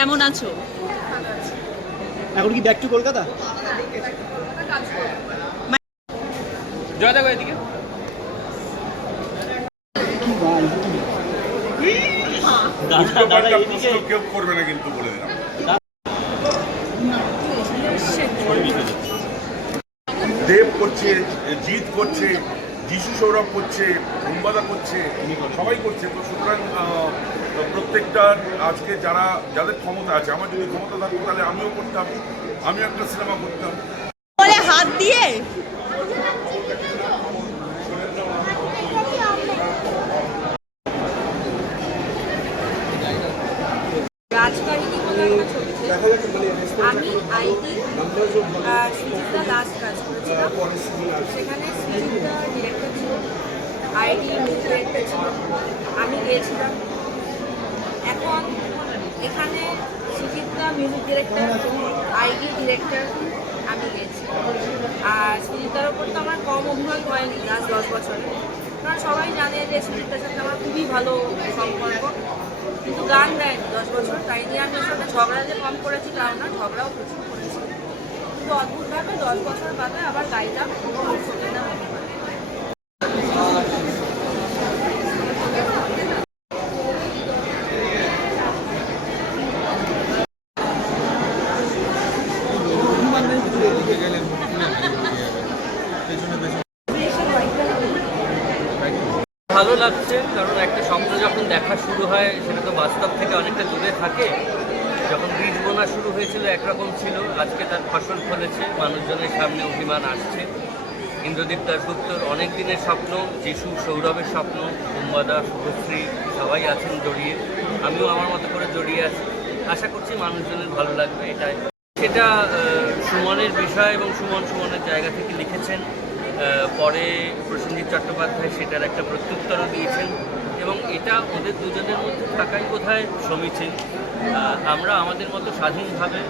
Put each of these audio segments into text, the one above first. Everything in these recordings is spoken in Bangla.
কেমন আছো? এখন কি ব্যাক টু কলকাতা? জয় দেখো এদিকে। কেউ করবে না কিন্তু বলে দিলাম। দেব করছে, জিৎ করছে, যিশু সৌরভ করছে, রুম্বাদা করছে, সবাই করছে। তো সুতরাং প্রত্যেকটার আজকে যাদের ক্ষমতা আছে, আমার যদি ক্ষমতা থাকতো তাহলে আমিও করতাম, আমিও একটা সিনেমা করতাম। বলে হাত দিয়ে রাজকাহিনী বলে একটা ছবিতে আমি আইটি সুজিতা লাস্ট কাজ করেছিলাম। সেখানে সুজিতা ডিরেক্টর ছিল, আইডি ডিরেক্টর ছিল, আমি গিয়েছিলাম। এখন এখানে Sujita music director, ID director, আমি গিয়েছি। আর সুজিতার ওপর তো আমার কম অভিনয় হয়নি লাস্ট 10 বছরে, কারণ সবাই জানে যে সুজিতার সাথে আমার খুবই ভালো সম্পর্ক, কিন্তু গান দেয়নি 10 বছর। তাই নিয়ে আমি সাথে ঝগড়া যে কম করেছি তাও না, ঝগড়াও প্রচুর করেছি, কিন্তু অদ্ভুতভাবে 10 বছর বাদে আবার গাইলাম চলে না। ভালো লাগছে, কারণ একটা স্বপ্ন যখন দেখা শুরু হয় সেটা তো বাস্তব থেকে অনেকটা দূরে থাকে। যখন বীজ বোনা শুরু হয়েছিল একরকম ছিল, আজকে তার ফসল ফলেছে, মানুষজনের সামনে অভিমান আসছে। ইন্দ্রদীপ দাশগুপ্তর অনেক দিনের স্বপ্ন, যিশু সৌরভের স্বপ্ন, রুম্বাদা, শুভশ্রী সবাই আছেন জড়িয়ে, আমিও আমার মতো করে জড়িয়ে আছি। আশা করছি মানুষজনের ভালো লাগবে। এটাই সেটা সুমনের বিষয় এবং সুমনের জায়গা থেকে লিখেছেন। পরে প্রসেনজিৎ চট্টোপাধ্যায় সেটার একটা প্রত্যুত্তরও দিয়েছেন, এবং এটা ওদের দুজনের মধ্যে থাকাই বোধহয় সমীচীন। আমরা আমাদের মতো স্বাধীনভাবে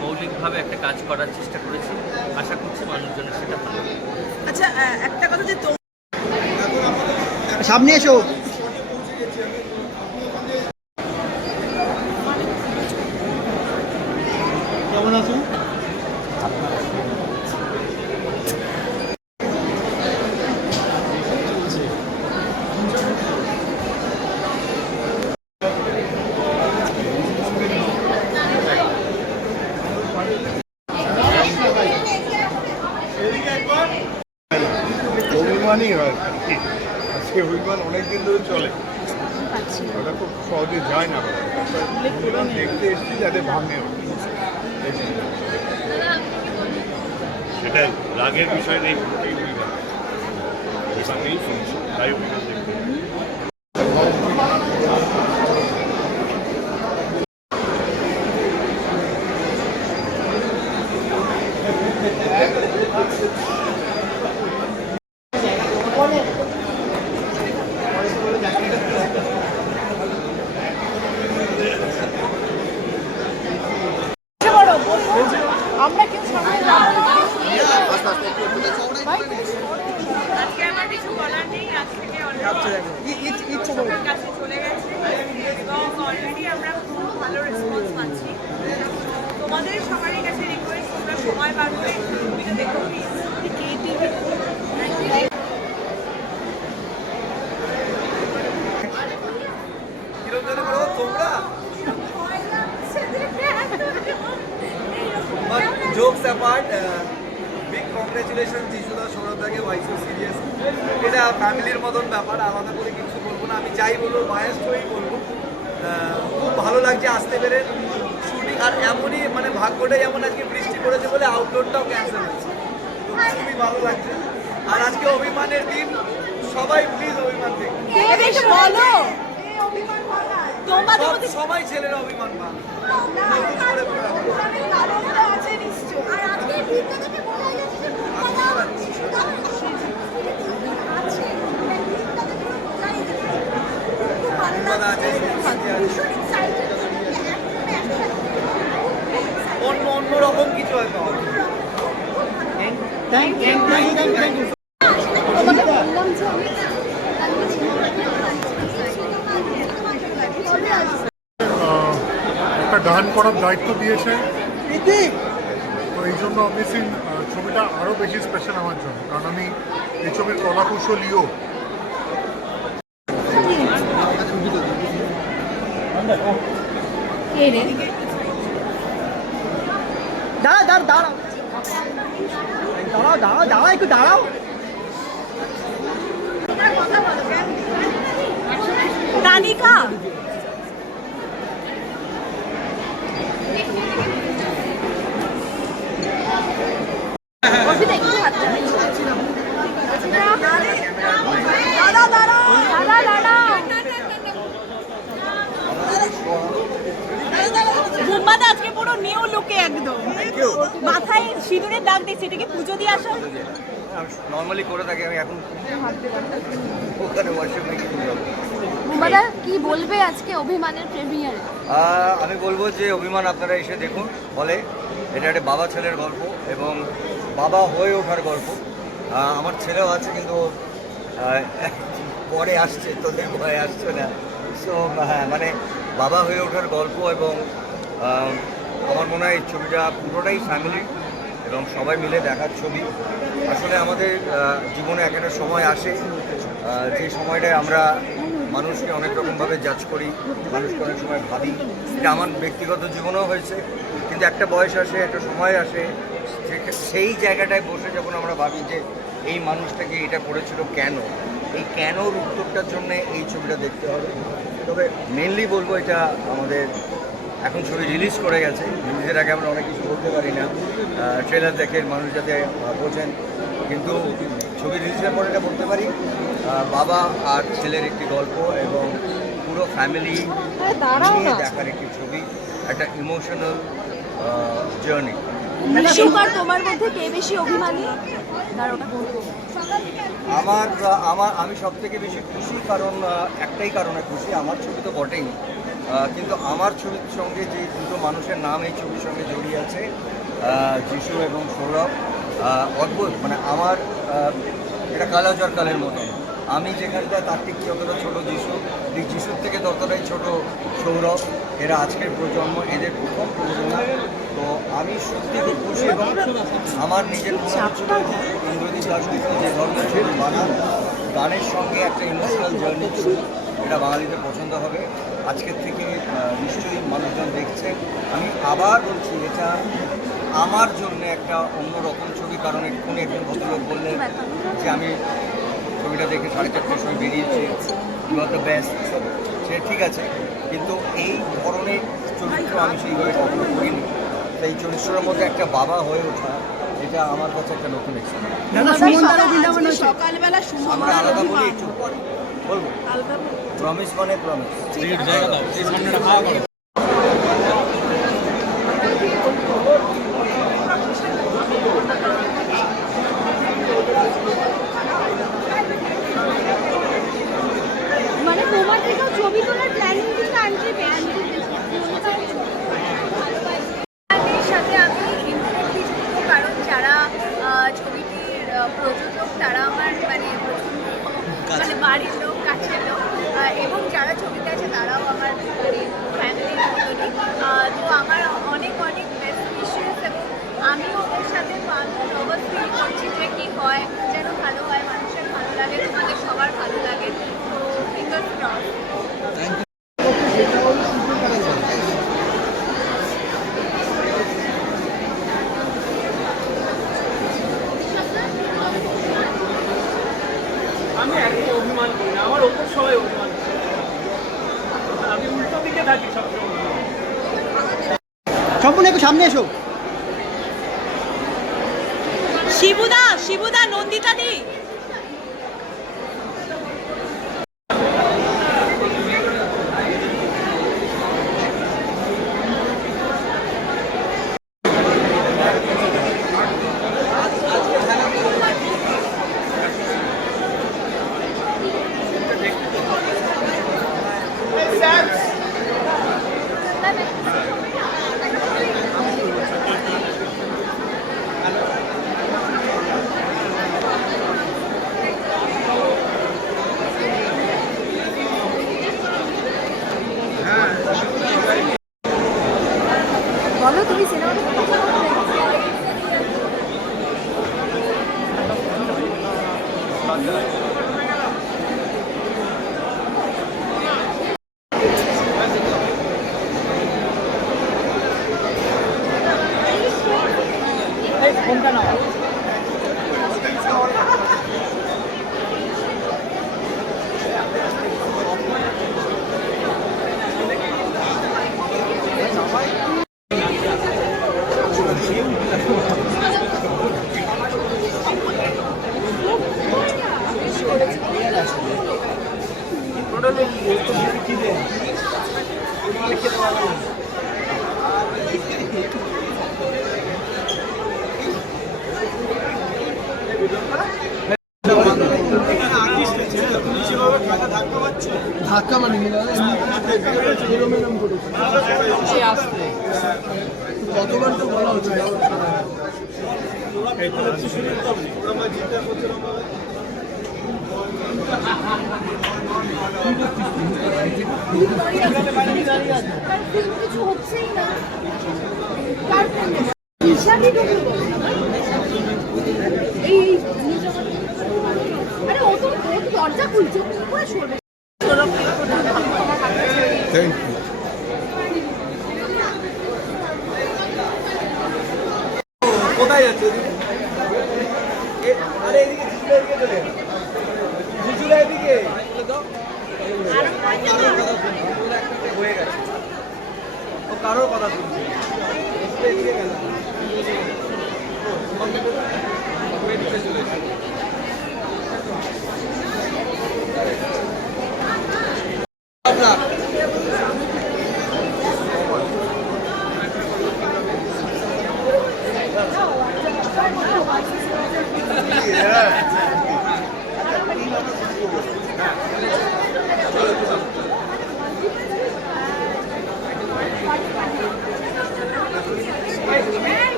মৌলিকভাবে একটা কাজ করার চেষ্টা করেছি। আশা করছি মানুষজনের সেটা ভালো। আচ্ছা, একটা কথা যে সামনে এসো। কেমন আছো? অভিমানই হয় আজকে, অভিমান অনেকদিন ধরে চলে, ওটা খুব সহজে যায় না। দেখতে এসেছি যাতে ভাঙে, সেটাই রাগের বিষয় নেই, তাই অভিমান দেখতে। আমরা কেউ সবাই আজকে আমার কিছু বলার নেই, আজ থেকে অলরেডি কাছে চলে গেছে এবং অলরেডি আমরা খুব ভালো রেসপন্স পাচ্ছি। তোমাদের সবারই কাছে রিকোয়েস্ট, তোমরা সময় বার করে ছবিটা দেখো please. Jokes apart, big congratulation যিশুদা সৌরভদাকে, ওয়াই সো সিরিয়াস। এটা ফ্যামিলির মতন ব্যাপার, আলাদা করে কিছু বলবো না। আমি যাই বলবো বায়াস্ট হয়েই বলবো। খুব ভালো লাগছে আসতে পেরে শুটিং, আর এমনই মানে ভাগ্যটাই এমন আজকে বৃষ্টি পড়েছে বলে আউটডোরটাও ক্যান্সেল হচ্ছে, তো খুবই ভালো লাগছে। আর আজকে অভিমানের দিন, সবাই প্লিজ অভিমান দেখুন। সবাই ছেলেরা অভিমান পান। অন্যরকম কিছু হয়তো হবে। Thank you. একটা গান করার দায়িত্ব দিয়েছে। তো এই জন্য অবভিয়াসলি ছবিটা আরও বেশি স্পেশাল আমার জন্য, কারণ আমি এই ছবির কলাকুশলীও। দাঁড়াও একটু দাঁড়াও। তানিকা বুম্বাদা আজকে পুরো নিউ লুকে একদম মাথায় সিঁদুরের দাগ দিচ্ছে, এটা কি পুজো দিয়ে আসা? নর্মালি করে থাকি আমি এখন ওখানে ওয়ার্কশপ নাকি বুম্বাদা কি বলবে আজকে অভিমানের প্রিমিয়ারে? আমি বলবো যে অভিমান আপনারা এসে দেখুন, বলে এটা একটা বাবা ছেলের গল্প এবং বাবা হয়ে ওঠার গল্প। আমার ছেলেও আছে কিন্তু পরে আসছে, তোদের ভয়ে আসছে না। সো হ্যাঁ, মানে বাবা হয়ে ওঠার গল্প এবং আমার মনে হয় এই ছবিটা পুরোটাই ফ্যামিলি এবং সবাই মিলে দেখার ছবি। আসলে আমাদের জীবনে একটা সময় আসে যে সময়টায় আমরা মানুষকে অনেক রকমভাবে জাজ করি, মানুষকে অনেক সময় ভাবি। এটা আমার ব্যক্তিগত জীবনেও হয়েছে, কিন্তু একটা বয়স আসে, একটা সময় আসে, সেই জায়গাটায় বসে যখন আমরা ভাবি যে এই মানুষটাকে এটা করেছিল কেন, এই কেনর উত্তরটার জন্য এই ছবিটা দেখতে হবে। তবে মেনলি বলবো এটা আমাদের এখন ছবি রিলিজ করে গেছে, রিলিজের আগে আমরা অনেক কিছু বলতে পারি না, ট্রেলার দেখে মানুষ যাতে বোঝেন, কিন্তু ছবি রিলিজের পরে এটা বলতে পারি বাবা আর ছেলের একটি গল্প এবং পুরো ফ্যামিলি নিয়ে দেখার একটি ছবি, একটা ইমোশনাল জার্নি। মিশুক আর তোমার মধ্যে কে বেশি অভিমানী? আমি সব থেকে বেশি খুশি, কারণ একটাই কারণে খুশি, আমার ছবি তো বটেই, কিন্তু আমার ছবির সঙ্গে যে দুটো মানুষের নাম এই ছবির সঙ্গে জড়িয়ে আছে, যিশু এবং সৌরভ, অদ্ভুত। মানে আমার এটা কালাজ্বর কালের মতন, আমি যেখানটা তার ঠিক যতটা ছোটো যিশু, ঠিক যিশুর থেকে ততটাই ছোট সৌরভ। এরা আজকের প্রজন্ম, এদের প্রথম প্রজন্ম। তো আমি সত্যি খুব খুশি এবং আমার নিজের মনে হচ্ছিল যে ইন্দ্রজিৎ দাশগুপ্ত যে ধরনের ছবি বানান, গানের সঙ্গে একটা ইমোশনাল জার্নি ছবি, এটা বাঙালিদের পছন্দ হবে। আজকের থেকে নিশ্চয়ই মানুষজন দেখছে। আমি আবার বলছি, এটা আমার জন্য একটা অন্যরকম ছবি, কারণ এক্ষুনি একজন ভদ্রলোক বললেন যে আমি ছবিটা দেখে 4:30টার সময় বেরিয়েছি, ইউ আর দ্য বেস্ট। সে ঠিক আছে, কিন্তু এই ধরনের চরিত্র আমি সেইভাবে কখনো করিনি। এই চরিত্রের মধ্যে একটা বাবা হয়ে ওঠা, এটা আমার কাছে একটা নতুন এক্সপিরিয়েন্স। সকালবেলা আমরা আলাদা বলি, একটু পরে বলবো। প্রমিস মানে প্রমিস। মানে তোমার থেকেও ছবি তোলার প্ল্যানিং কিন্তু আন্টি বেশি। সাথে আমি ইন্টারেক্টলি যুক্ত, কারণ যারা ছবিটির প্রযোজক তারা আমার মানে বাড়ির লোক, কাছের লোক, এবং যারা ছবিতে আছে তারাও আমার ফ্যামিলির মতনই। তো আমার অনেক অনেক বেস্ট উইশেস, এবং আমি ওদের সাথে নার্ভাস ফিল করছি যে কী হয়, যেন ভালো হয়, মানুষের ভালো লাগে, তোমাদের সবার ভালো লাগে। তো ফিঙ্গার্স ক্রস। আমি একদম অভিমান করি না, আমার ওপর সবাই অভিমান করে। আমি উল্টো দিকে থাকি সবসময়। সম্পূর্ণ একটু সামনে এসো। শিবুদা নন্দিতা দি ফোনটা নাও। ধাক্কা মানে কতবার তো বলা হচ্ছে কিছু হচ্ছেই না হিসাবই এই আরে ও তো দরজা খুলছে কি করে সরবে থ্যাংক ইউ। কোথায় যাচ্ছে আরে এদিকে জিজুরা এদিকে হয়ে গেছে ও কারোর কথা শুনছে এদিকে গেল চলে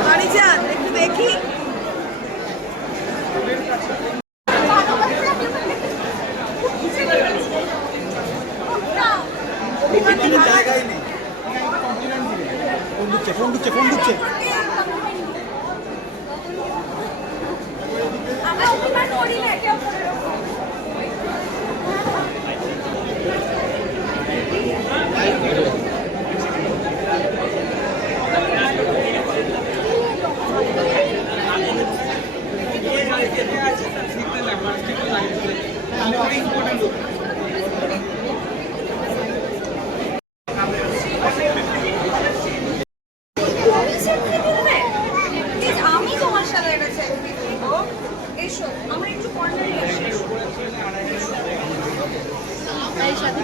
মারিজান একটু দেখি জায়গায় নেই ফোন দিচ্ছে আমরা অভিমান করি না একে অপরের উপর। আমি তোমার সাথে একটা সেলফি তুলবো এসো আমরা একটু কর্নারে আসি এই সাথে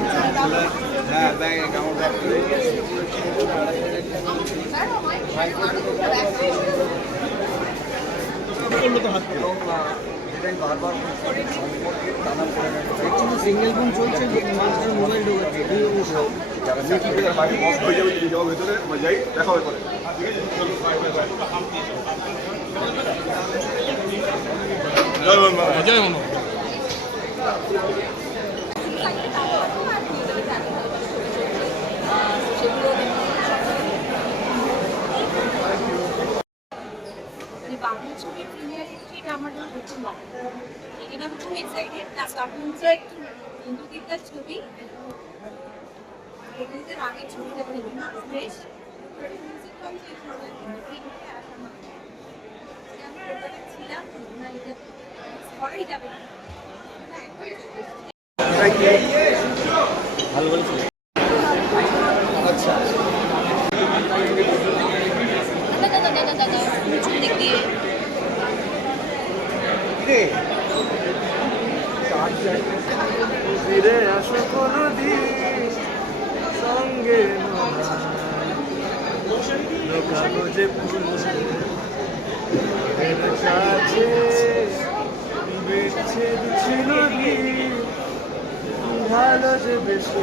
হ্যাঁ ব্যাগ অ্যাকাউন্ট সিঙ্গেল ফোন চলছে মাঝখানে মোবাইল ঢোকাচ্ছে ভেতরে যাই দেখা হবে পরে। জয় মনো। বাংলা ছবির প্রিমিয়ার এটা আমার জন্য প্রথম বার এটা আমি খুব এক্সাইটেড প্লাস আপনার একটু হিন্দুদিকটার ছবি এগুলোদের আগে ছবিটা ফ্রেশ ছিলাম না এটা করাই যাবে না ভালো বলেছি আচ্ছা ফিরে আসো কোনদিন সঙ্গে কাগজে ফুল কাছে বিচ্ছেদ ছিল ভালো যে বেশি